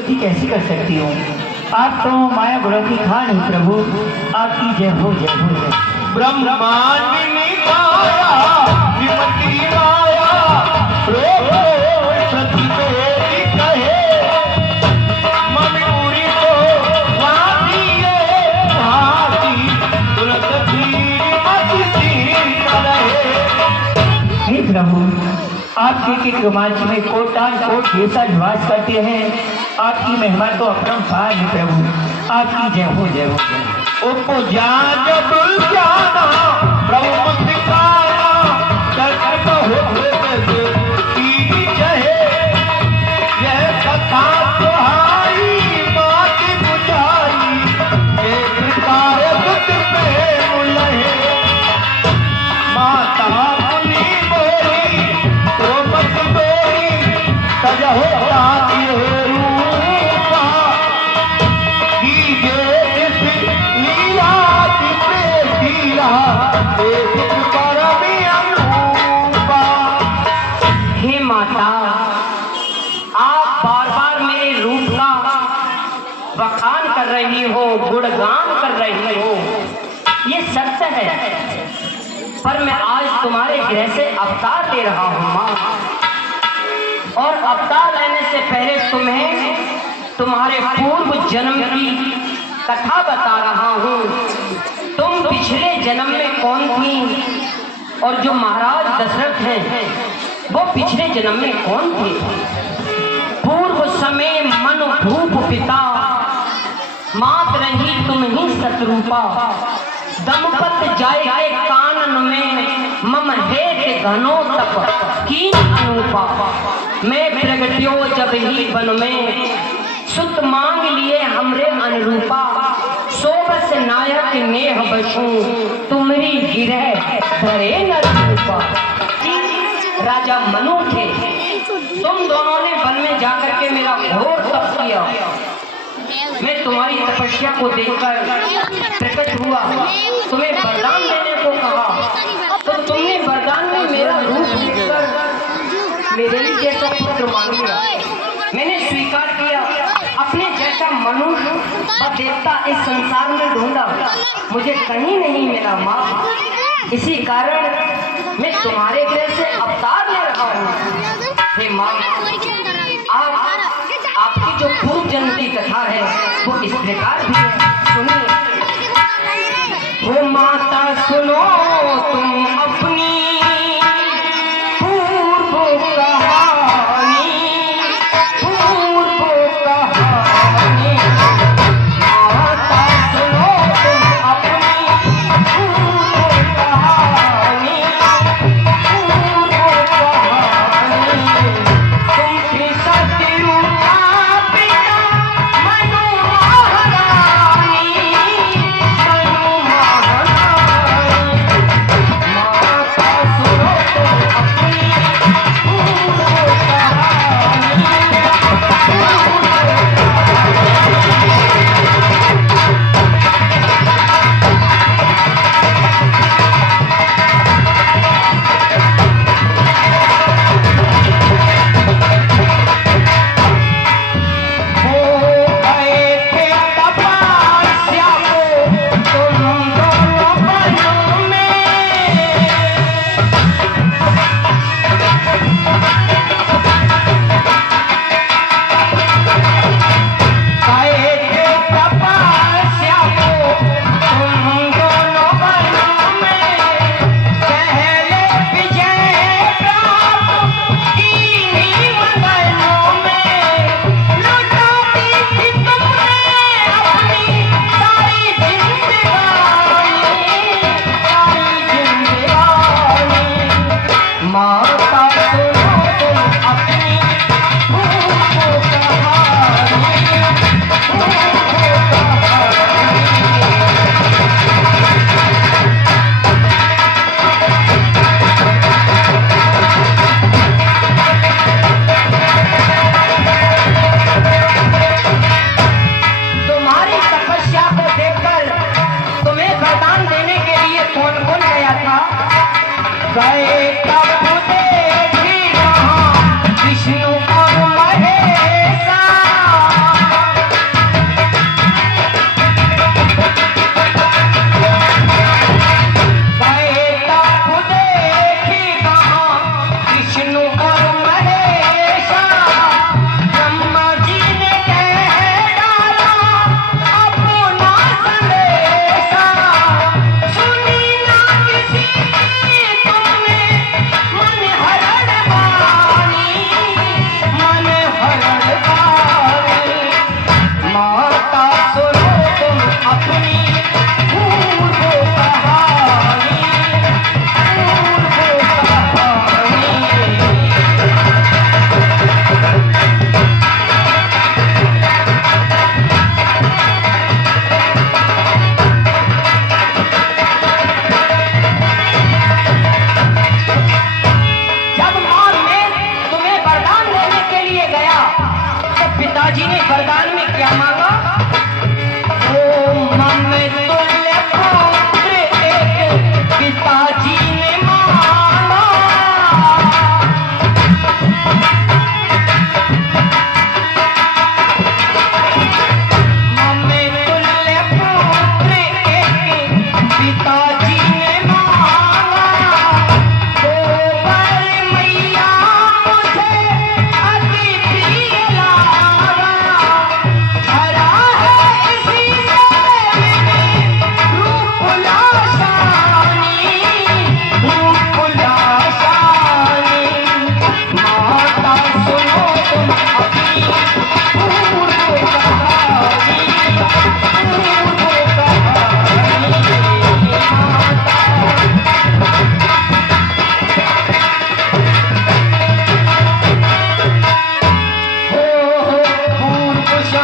स्तुति कैसी कर सकती हूँ। आप तो माया गुणों की खान ही प्रभु, आपकी जय हो जय हो जय। ब्रह्मांड निकाया विमति माया प्रतिवेदी कहे मयूरी को वादिये भाती तुरंत धीर मति सीता रहे। हे प्रभु, आपके के रोमांच में कोटान कोट जैसा निवास करते हैं। आपकी महिमा तो अपरंपार है प्रभु, आपकी जय हो जय हो जय। उपजा जब ज्ञाना प्रभु मुक्ति पाना कर्म हो की जय यह कथा सुहाई बात बुझाई एक प्रकार दुख प्रेम लहे माता मुनि बोली तो मत बोली सज होता हे माता, आप बार बार मेरे रूप का बखान कर रही हो, गुणगान कर रही हो, ये सत्य है। पर मैं आज तुम्हारे गृह से अवतार ले रहा हूँ माँ, और अवतार लेने से पहले तुम्हें तुम्हारे पूर्व जन्म की कथा बता रहा हूँ। तुम पिछले जन्म में कौन थी, और जो महाराज दशरथ हैं वो पिछले जन्म में कौन थे। पूर्व समय मनु भूप पिता, मात रही तुम ही सतरूपा। दंपत जाए के कानन में मम हेत घनो तप की अनुपा। मैं प्रगट्यो जब ही वन में सुत मांग लिए हमरे अनुरूपा। सोबस नायक नेह बसू तुम्हारी गिरह धरे न रूपा। राजा मनु थे, तुम दोनों ने वन में जाकर के मेरा घोर तप किया। मैं तुम्हारी तपस्या को देखकर प्रकट हुआ, तुम्हें वरदान देने को कहा, तो तुमने वरदान में मेरा रूप देखकर मेरे ही जैसा पुत्र मांग लिया। मैंने स्वीकार किया, अपने जैसा मनुष्य व देवता इस संसार में ढूंढा, मुझे कहीं नहीं मिला माँ। इसी कारण मैं तुम्हारे गृह से अवतार ले रहा हूँ। हे माँ, आपकी जो पूर्व जन्म की कथा है वो इस प्रकार भी है, सुनिए। वो माता सुनो तुम अपनी पूर्व कहानी, पूर्व कहानी। माता सुनो तुम अपनी पूर्व कहानी, पूर्व कहानी। तुम थी सतरूपा पिता मनु महारानी, मनु महारानी।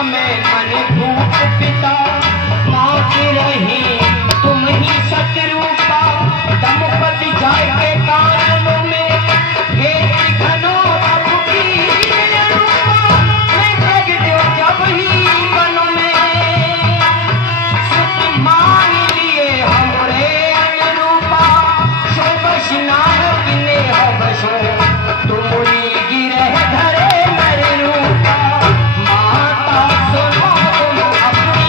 में मन भूख पिता नाच रही तुम ही सतरूपा दमपत जाए के कानों में हे घनो अबकी रूपा मैं जग दो जब ही मन में सुख मान लिए हमरे अनुरूपा शोभश नायक ने हबशो तुमरी गिरह धरे नर रूपा माता सुनो तुम अपनी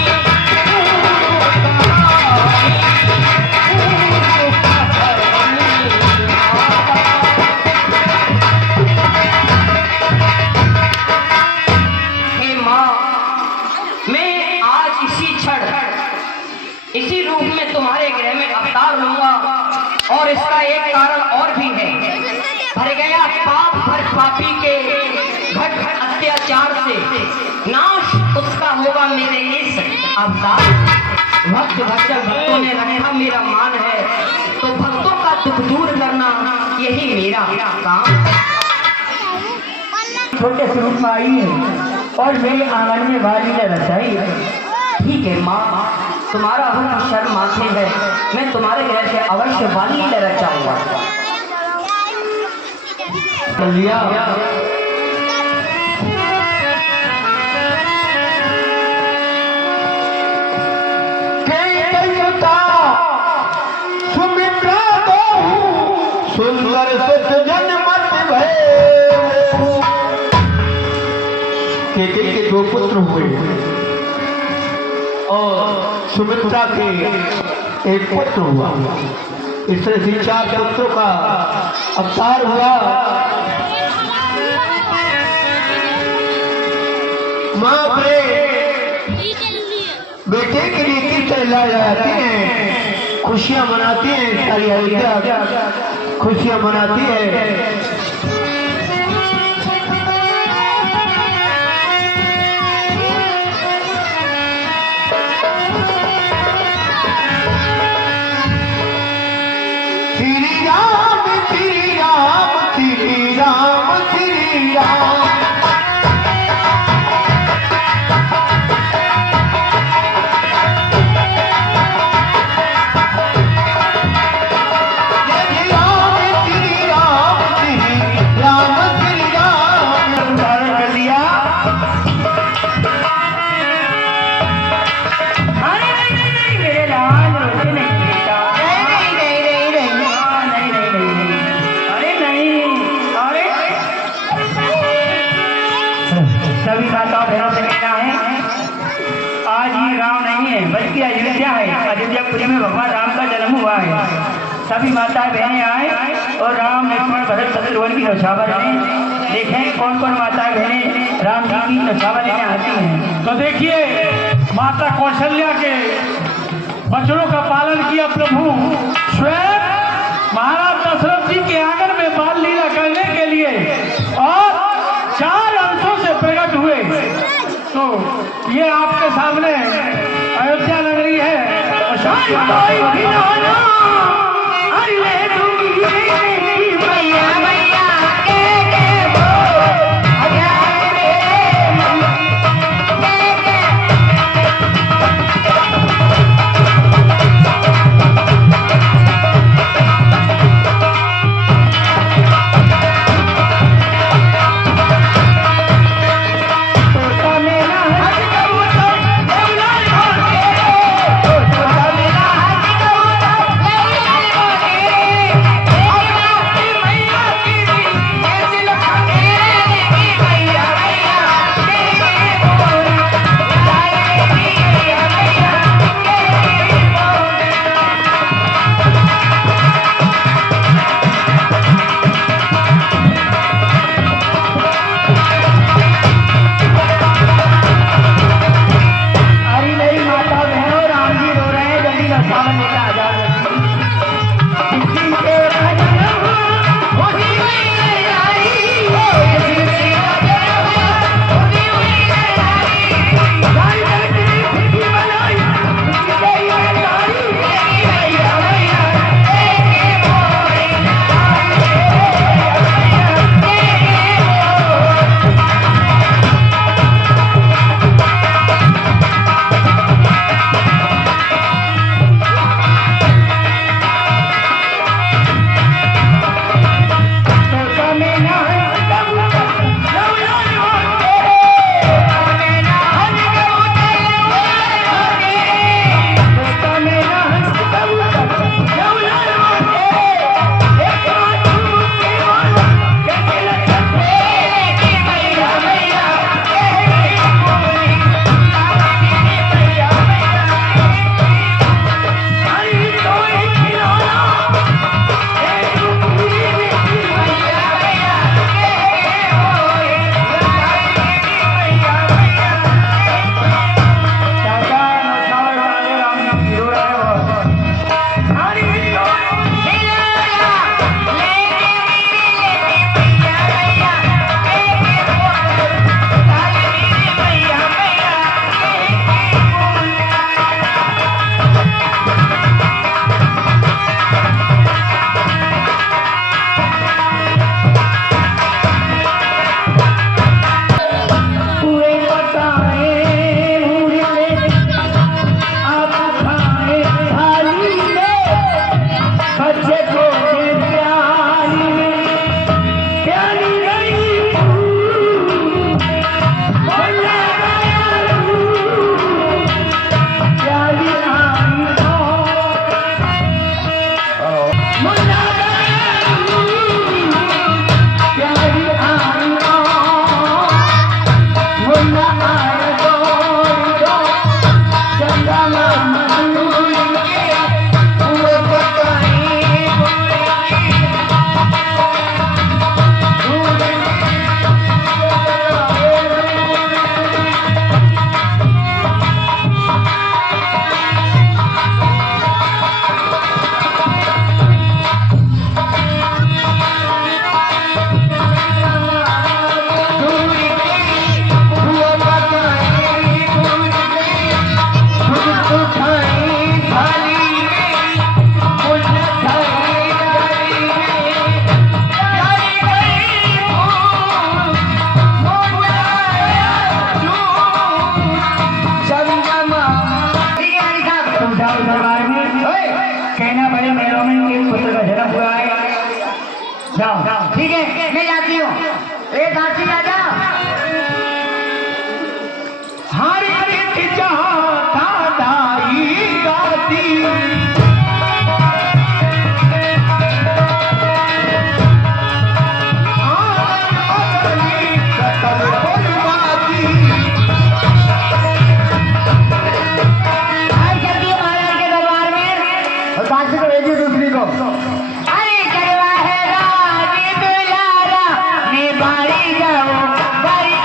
हे माँ, मैं आज इसी क्षण इसी रूप में तुम्हारे गृह में अवतार लूंगा और इसका एक कारण और भी है। भर गया पाप भर पापी के घट घट अत्याचार से नाश उसका होगा मेरे इस अवतार। भक्त भक्तों भक्तों ने रखा मेरा मान है तो भक्तों का दुख दूर करना यही मेरा काम। छोटे स्वरूप में आई है और मेरे आंगन में वाली ने रचाई है। ठीक है माँ, तुम्हारा हुक्म शर्म माथे है, मैं तुम्हारे घर से अवश्य वाली लेना चाहूंगा। लिया सुमित्रा को सुंदर सजन मत भय के दो पुत्र हुए और सुमित्रा के एक पुत्र हुआ। इस तरह से 4 पुत्रों का अवतार हुआ। माँ अपने बेटे के लिए किस तरह ला जाती हैं, खुशियां मनाती हैं, सारी अयोध्या खुशियां मनाती है। श्री राम श्री राम श्री राम श्री राम सभी माताओं बहनों से कहना है, आज ये गांव नहीं है बल्कि अयोध्या है। अयोध्यापुरी में भगवान राम का जन्म हुआ है। सभी माताएं बहनें आए और राम लक्ष्मण भरत शत्रुघ्न की नौछावर लें। देखें कौन कौन माताएं बहनें राम जी की नौछावर लेने आती हैं। तो देखिए माता कौशल्या के वचनों का पालन किया प्रभु स्वयं महाराज दशरथ जी के आंगन में बाल लीला करने के लिए और 4 अंशों से प्रकट हुए। तो ये आपके सामने अयोध्या नगरी है जहाँ दादाई गाती दूसरी को अरे करवा है राजी दुलारा मैं बारी जाऊं बारी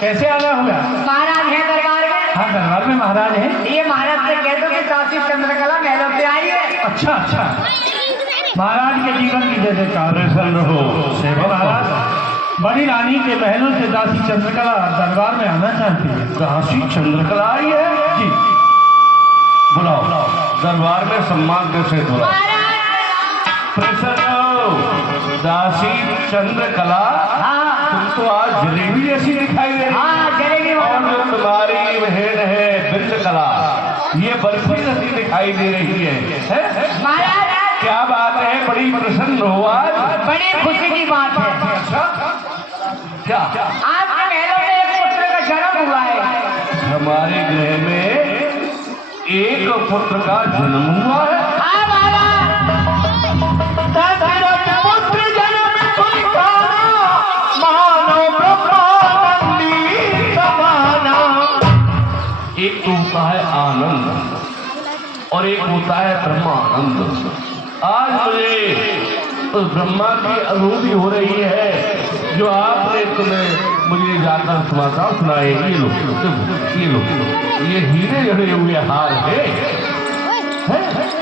कैसे आना हुआ? महाराज है दरबार में। हाँ दरबार में महाराज है। ये महाराज से कह दो कि दासी चंद्रकला महलों पे आई है। अच्छा अच्छा, महाराज के जीवन की जैसे प्रसन्न हो सेवा। महाराज बड़ी रानी के महलों से दासी चंद्रकला दरबार में आना चाहती है। दासी चंद्रकला आई है जी, बुलाओ दरबार में सम्मान कैसे बुलाओ। प्रसन्न हो दासी चंद्रकला। तुम तो आज जलेबी जैसी दिखाई दे रही। हाँ जलेबी और जो तुम्हारी बहन है बिंदकला ये बर्फी जैसी दिखाई दे रही है? महाराज क्या बात है, बड़ी प्रसन्न हो आज? बड़ी खुशी की बात है। क्या आपके महलों में एक पुत्र का जन्म हुआ है। हमारे गृह में एक पुत्र का जन्म हुआ है? हाँ महाराज पुत्र जन्म सुल्ताना मानो ब्रह्मानंदी समाना। एक तो होता है आनंद और एक होता है ब्रह्मानंद। आज मुझे उस ब्रह्मा की अनुभूति हो रही है जो आपने तुम्हें मुझे जाकर समाचार सुनाए। ये लो ये लो, ये हीरे जड़े हुए हार है,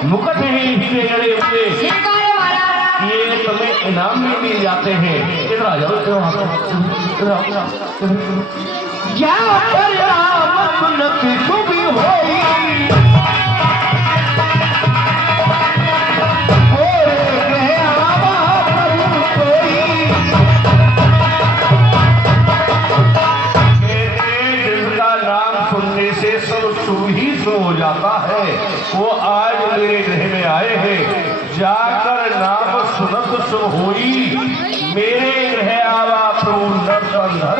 मुकुट है हीरे जड़े हुए, स्वीकार है महाराज। ये तुम्हें इनाम में मिल जाते हैं। इधर आ जाओ, इधर आओ, इधर आओ। जाकर राम सुनत शुभ होई, और गए आवा प्रभु कोई। जिसका नाम सुनने से सब शुभ ही शुभ हो जाता है, वो आज मेरे गृह में आए हैं। जाकर नाम सुनत शुभ होई, मेरे गृह आवा प्रभु नरसंधर।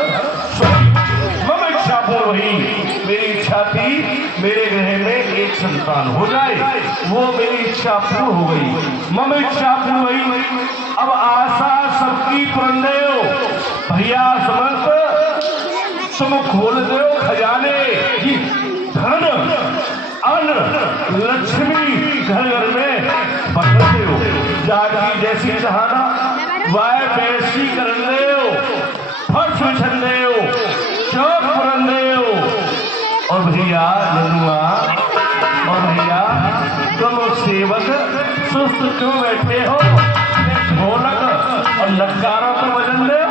मम इच्छा पूर्ण हुई, मेरी इच्छा थी मेरे गृह में एक संतान हो जाए, वो मेरी इच्छा पूर्ण हो गई। मम इच्छा पूर्ण हुई, अब आशा सबकी पूर्ण दो। भैया समर्थ तुम खोल दो खजाने, धन अन्न लक्ष्मी घर घर में बटते हो। जागी जैसी चाहना वाय वैसी करन दे हो, फर्श बिछन दे हो, चौक पुरन दे हो। और भैया ननुआ और भैया तुम सेवक सुस्त क्यों बैठे हो? ढोलक और नगारों को बजन दे हो।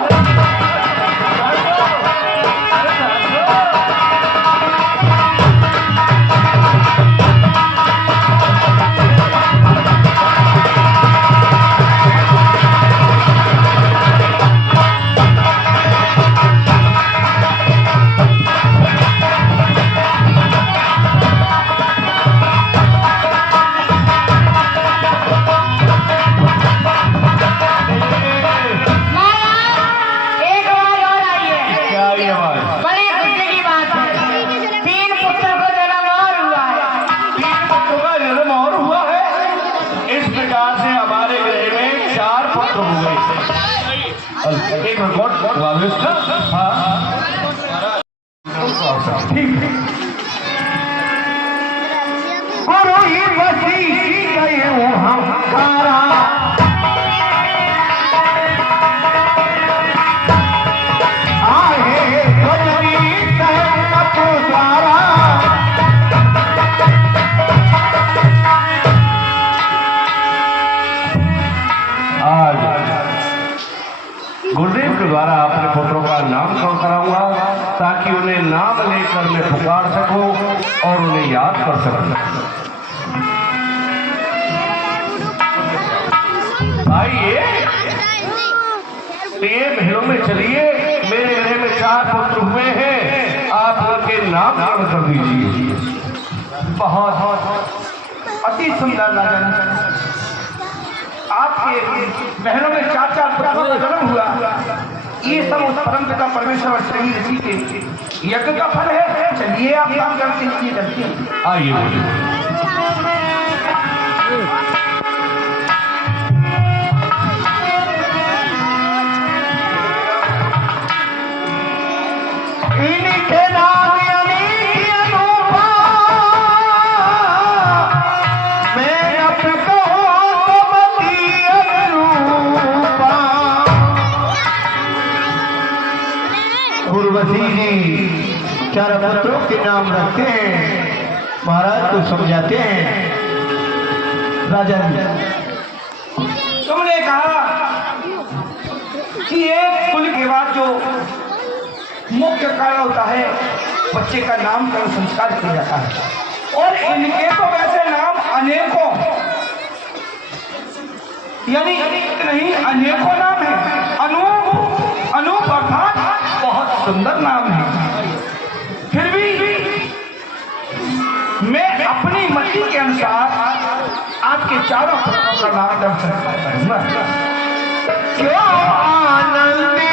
एक रिकॉर्ड वाविष्ट। ठीक है। गुरु ही वसी गए वो हमकारा, आहे गजनी सहमत द्वारा। कर सकते। आइए ये महलों में चलिए, मेरे घर में 4 पुत्र हुए हैं, आप उनके नाम कर दीजिए। बहुत अति सुंदर राजन, आपके महलों में 4 पुत्रों का जन्म हुआ। ये सब उस परम पिता परमेश्वर श्री ऋषि के यज्ञ का फल है। चलिए आप काम करते हैं, चलते हैं। आइए बोलिए। इनके नाम अनेक अनूपा, मैं अब कहूँ तो मती अनुरूपा। उर्वशी जी 4 पुत्रों के नाम रखते हैं, महाराज को समझाते हैं। राजन, तुमने कहा कि एक कुल के बाद जो मुख्य कारण होता है, बच्चे का नामकरण संस्कार किया जाता है। और इनके तो वैसे नाम अनेकों, यानी एक नहीं अनेकों नाम है। अनूप, अनूप अर्थात बहुत सुंदर नाम है। फिर भी मैं अपनी मर्जी के अनुसार आपके 4 पुत्रों का नाम दर्शन करूंगा। क्यों आनंदी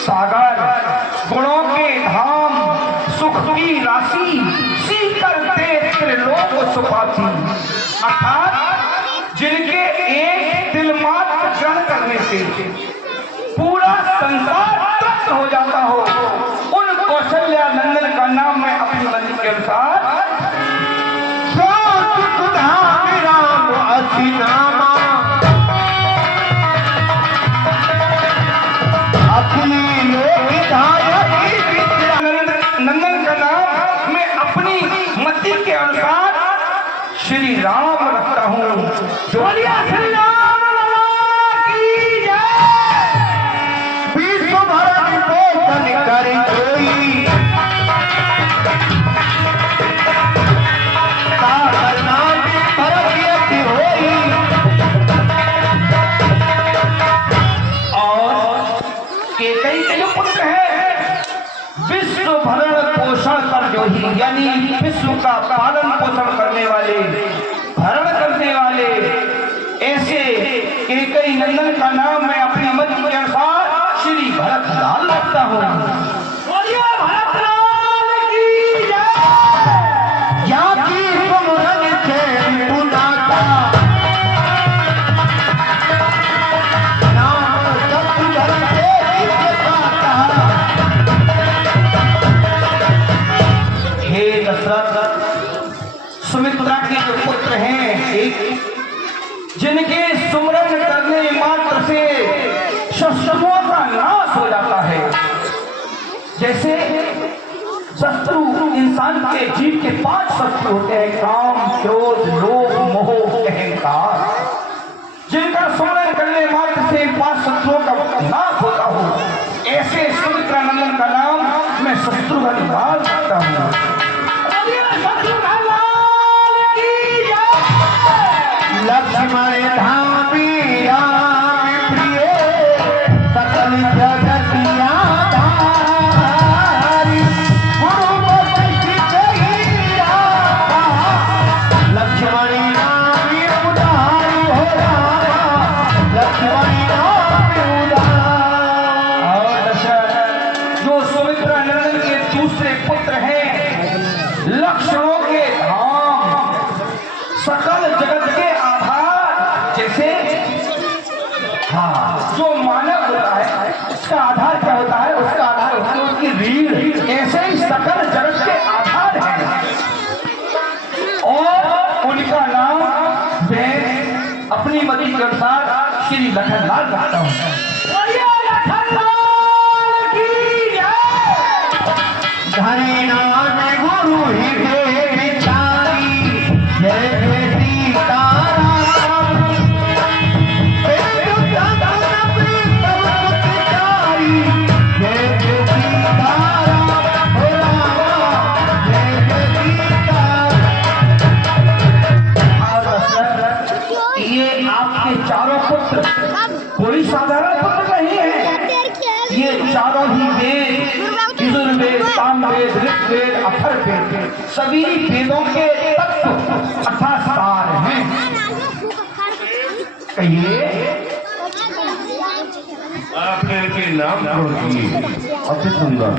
सागर, गुणों के धाम, सुख की राशि, सीकर तेरे लोग सुपाती, अर्थात जिनके एक दिल मात्र ग्रहण करने से पूरा संसार तृप्त हो जाता हो, उन कौशल्या नंदन का नाम मैं अपनी मर्जी के अनुसार नंदन का नाम मैं अपनी मति के अनुसार श्री राम रखता हूँ। बोलिए श्री राम की जय। विश्व भरत पोषण करे कोई, सागर नाम भरत यति होई। और केकई के जो पुत्र है, विश्व भरण पोषण कर जो ही, यानी विश्व का पालन पोषण करने वाले, भरण करने वाले, ऐसे केकई नंदन का नाम मैं अपनी मर्जी के अनुसार श्री भरत लाल रखता हूँ। बोलिए भरत लाल की जय। या की सुमरन से पुनाता, नाम शत्रुघ्न से पाता। हे दशरथ, सुमित्रा के जो पुत्र हैं, एक जिनके सुमरन करने मात्र से शत्रुओं का नाश हो जाता है। जैसे शत्रु इंसान के जीव के 5 शत्रु होते हैं, काम, क्रोध, लोभ, मोह, अहंकार। जिनका सुमरन करने मात्र से 5 शत्रुओं का नाश होता हो, ऐसे सुमित्रा नंदन का नाम मैं शत्रुघ्न लाल रखता हूँ। लक्ष्मण धामी राम प्रिय, सकल जगतिया धारी, गुरु वशिष्ठ हीरा। लक्ष्मण नाम उदारी हो रामा, लक्ष्मण नाम उदारी। और दशरथ जो सुमित्रा नंदन के दूसरे पुत्र हैं, लक्ष्मणों के धाम, सकल जगत के जैसे, हाँ, जो मानव होता है उसका आधार क्या होता है? उसका श्री लखनलाल करता हूँ। धरे नाम गुरु ही दे बिचारी, जय जय सीताराम। प्रीतम पिचारी, जय जय सीताराम। हो रामा, जय जय सीताराम। ये आपके चारों पुत्र कोई साधारण पुत्र नहीं है। ये चारों ही वेद, यजुर्वेद, सामवेद, ऋग्वेद, अथर्ववेद, सभी वेदों के तत्व अर्थात सार हैं। कहिए आपने इनके नाम किए अति सुंदर,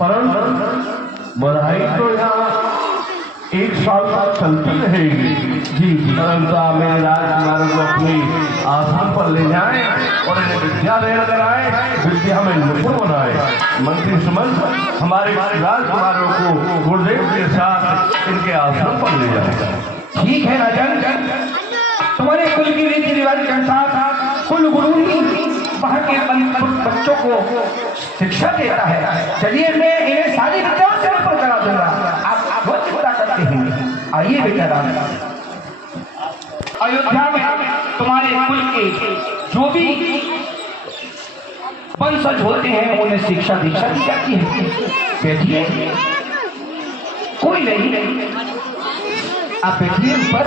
परंतु बधाई तो यहाँ एक साल तक चलती रहेगी। जी परंतु आप मेरे राजकुमारों को अपनी आसन पर ले जाएं और इन्हें विद्या देकर कराएं, विद्या में निपुण बनाए। मंत्री सुमंत हमारे राजकुमारों को गुरुदेव के साथ इनके आसन पर ले जाए। ठीक है राजन, तुम्हारे कुल की रीति रिवाज के अनुसार कुल गुरु ही वहाँ के बच्चों को शिक्षा देता है। चलिए मैं इन्हें सारी विद्याओं से ऊपर करा दूंगा, आप बहुत चिंता करते हैं। आइए बेटा राम, अयोध्या में तुम्हारे कुल के जो भी वंशज होते हैं उन्हें शिक्षा दीक्षा दी जाती है। बैठिए, कोई नहीं, आप बैठिए ऊपर।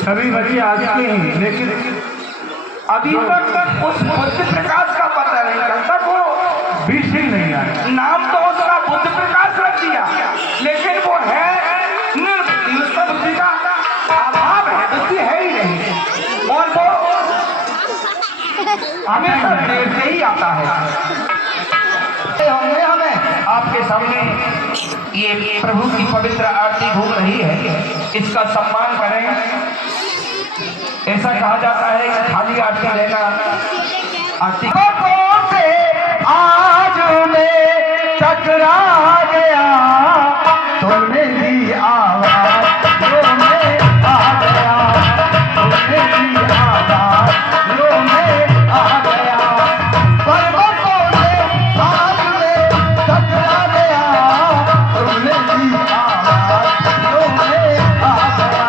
सभी बच्चे आगे हैं, लेकिन अभी तक उस बुद्ध प्रकाश का पता नहीं चलता, वो भी नहीं आया। नाम तो उसका बुद्ध प्रकाश रख दिया, लेकिन वो है निर्बुद्धि, उसका बुद्धि का अभाव है, बुद्धि है ही नहीं, और वो हमेशा देर से ही आता है। हमें आपके सामने ये प्रभु की पवित्र आरती घूम रही है, इसका सम्मान करें। ऐसा कहा जाता है कि खाली आरती लेना आरती से आज में टकरा गया, तुमने दी आवाज लो में आ गया, तुमने दी आवाज लो में आ गया। पर्वतों से आज में टकरा गया, तुमने दी आवाज लो में आ गया।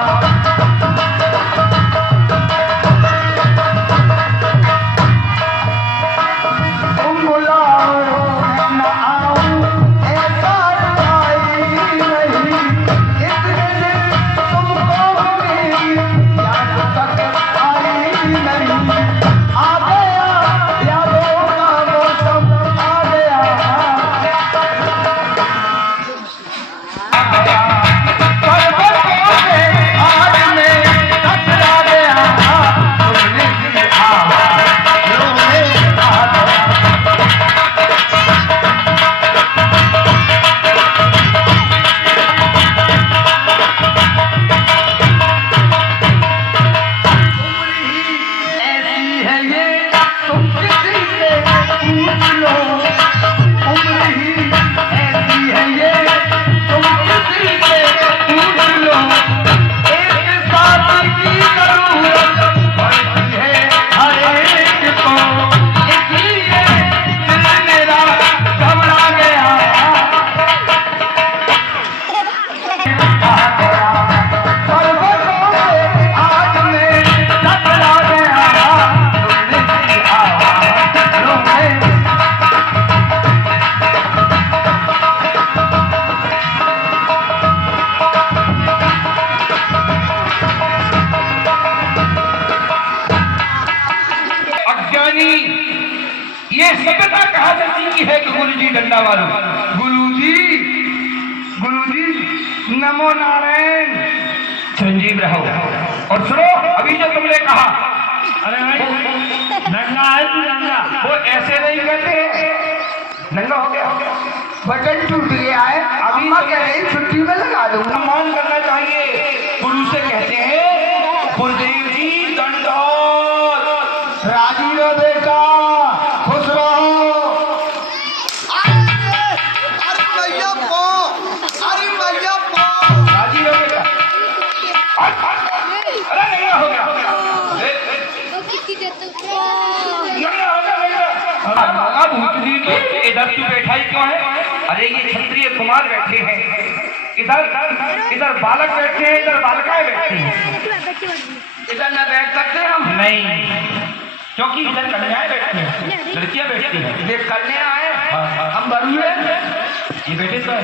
ये सभ्यता कहा जाती की है कि गुरुजी डंडा वालों, गुरुजी नमो नारायण, चिरंजीव रहो। और सुनो, अभी जो तुमने कहा, अरे भाई नंगा है तू नंगा, वो ऐसे नहीं कहते नंगा हो गया बटन टूट गया है, अभी कह रही छुट्टी में लगा दूंगा। सम्मान करना चाहिए, गुरु से कहते हैं गुरुदेव जी दंडोत। राजी रहो बेटा, खुश रहो। अरे भैया कहा भूतनी की इधर तू बैठा ही क्यों है? अरे ये क्षत्रिय कुमार बैठे हैं, इधर इधर बालक बैठे हैं, इधर बालिकाएं बैठी हैं। इधर न बैठ सकते हम? नहीं, क्योंकि इधर कन्याएं बैठी हैं, लड़कियां बैठी हैं। ये कन्या है, हम बरू हैं, ये बेटे तो है।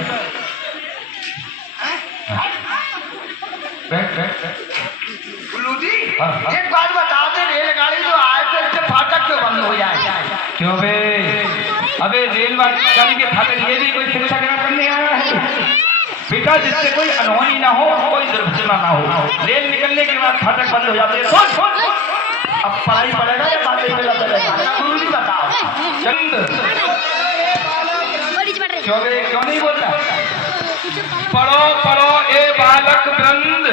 बैठ बैठ उल्लू जी, एक बात बता दे, रेलगाड़ी जो आए थे इससे फाटक क्यों बंद हो जाए? क्यों बे? अबे रेलगाड़ी के फाटक ये भी कोई शिक्षा ग्रहण करने आया है बेटा, जिससे कोई अनहोनी ना हो, कोई दुर्घटना ना हो। रेल निकलने के बाद फाटक बंद हो जाते हैं। अब पढ़ाई पड़ेगा या बातें में लगा रहेगा? गुरु जी बताओ। चंद क्यों बे, क्यों नहीं बोलता? पढ़ो पढ़ो ए बालक वृंद,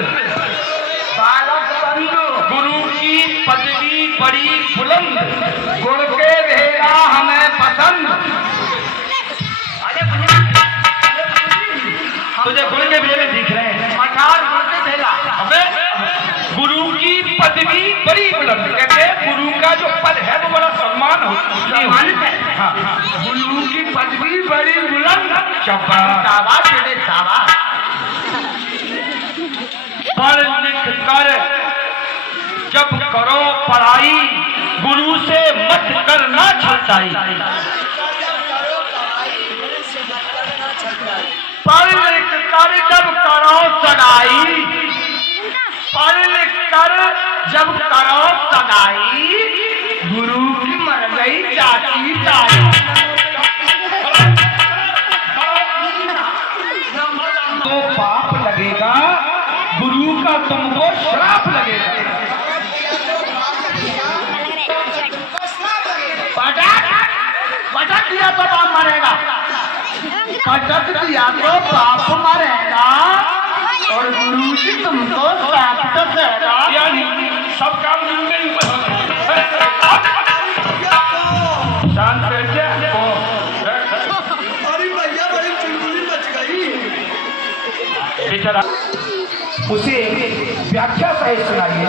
बालक वृंद, गुरु की पदवी बड़ी बुलंद, गुण के भेड़ा हमें पसंद। तुझे गुण के भेड़े दिख रहे हैं? मठार गुण के भेड़ा। अबे गुरु की पदवी बड़ी बुलंद, कहते हैं गुरु का जो पद है वो बड़ा सम्मान है। हाँ, गुरु की पदवी बड़ी बुलंद। शाबाश बेटे शाबाश। पढ़ लिख कर जब करो पढ़ाई, गुरु से मत करना छलताई। पढ़ लिख कर जब करो सगाई, पढ़ लिख कर जब करो सगाई, गुरु की मर गई चाची ताई। तो पाप लगेगा, गुरु का तुमको श्राप लगेगा। पटक दिया तो पाप मरेगा, पटक दिया तो पाप मरेगा, और गुरु जी तुमको श्राप देगा। यानी सब काम गुरु के ऊपर होता है। शांत बैठ जा। अरे भैया बड़ी चुलबुली मच गई। बेचारा उसे व्याख्या सहित सुनाइए।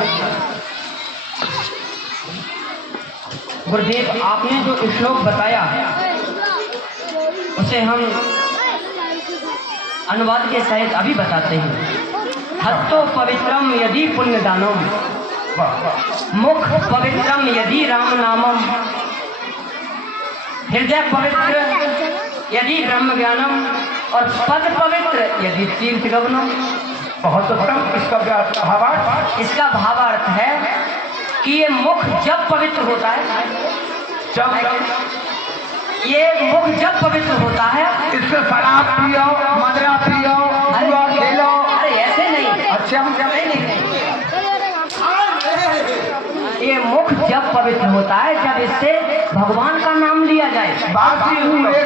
गुरुदेव, आपने जो श्लोक बताया उसे हम अनुवाद के सहित अभी बताते हैं। हस्तो पवित्रम यदि पुण्य दानम, मुख पवित्रम यदि राम नामम, हृदय पवित्र यदि ब्रह्म ज्ञानम, और पद पवित्र यदि तीर्थ गमनम। बहुत उत्तम। इसका भावार्थ है कि ये मुख जब पवित्र होता है, ये मुख जब पवित्र होता है, इससे शराब पियो, मदरा पियो, जुआ खेलो। अरे ऐसे नहीं। अच्छा नहीं। ये मुख जब पवित्र होता है जब इससे भगवान का नाम लिया जाए। बात ही हुई। अरे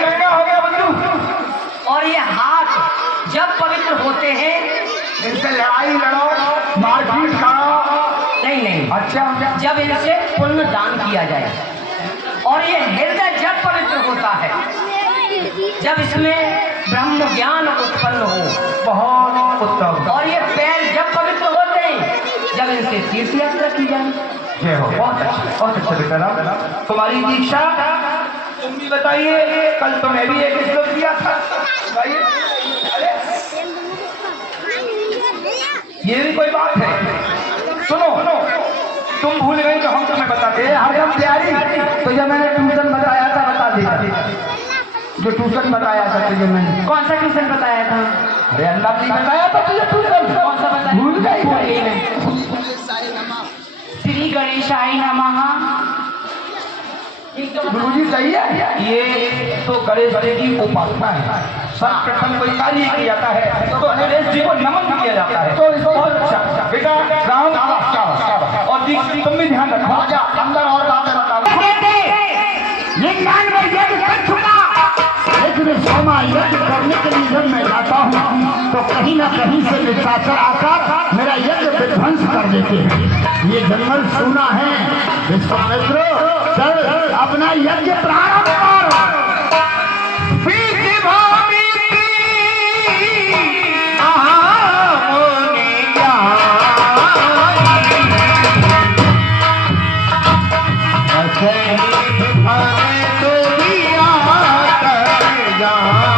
महंगा हो गया बंधु। और ये हाथ जब पवित्र होते हैं, इनसे लड़ाई लड़ो, मारपीट करो। नहीं। अच्छा जब इनसे पुण्य दान किया जाए। और ये हृदय जब पवित्र होता है जब इसमें ब्रह्म ज्ञान उत्पन्न हो। बहुत उत्तम। और ये पैर जब पवित्र होते हैं जब इनसे तीर्थ यात्रा की जाए। जय हो। बहुत अच्छा बेटा। तुम्हारी दीक्षा तुम भी बताइए। कल तो मैं भी एक श्लोक दिया था। अरे ये भी कोई बात है? सुनो, तुम भूल गए तो हम तुम्हें बताते हैं। हरदम तैयारी। तो जब मैंने ट्यूशन बताया था, बता दिया। जो ट्यूशन बताया था तुझे मैंने। कौन सा ट्यूशन बताया था? अरे अल्लाह ने बताया था तुझे ट्यूशन। कौन सा बताया? भूल गई। श्री गणेशाय नमः। गुरुजी सही है। ये तो गणेश जी की उपासना है। सर्वप्रथम कोई कार्य किया जाता है तो गणेश जी को नमन किया जाता है। तो बहुत अच्छा बेटा। राम और तुम भी ध्यान रखो। अंदर और बातें बताओ। ये ज्ञान में यज्ञ कर चुका, लेकिन सोमा यज्ञ करने के लिए जब मैं जाता हूँ तो कहीं ना कहीं से निशाचर आकर मेरा यज्ञ विध्वंस कर देते हैं। ये जंगल सुना है। विश्वामित्र, चल अपना यज्ञ प्रारंभ कर। हमें तो दिया कर जहाँ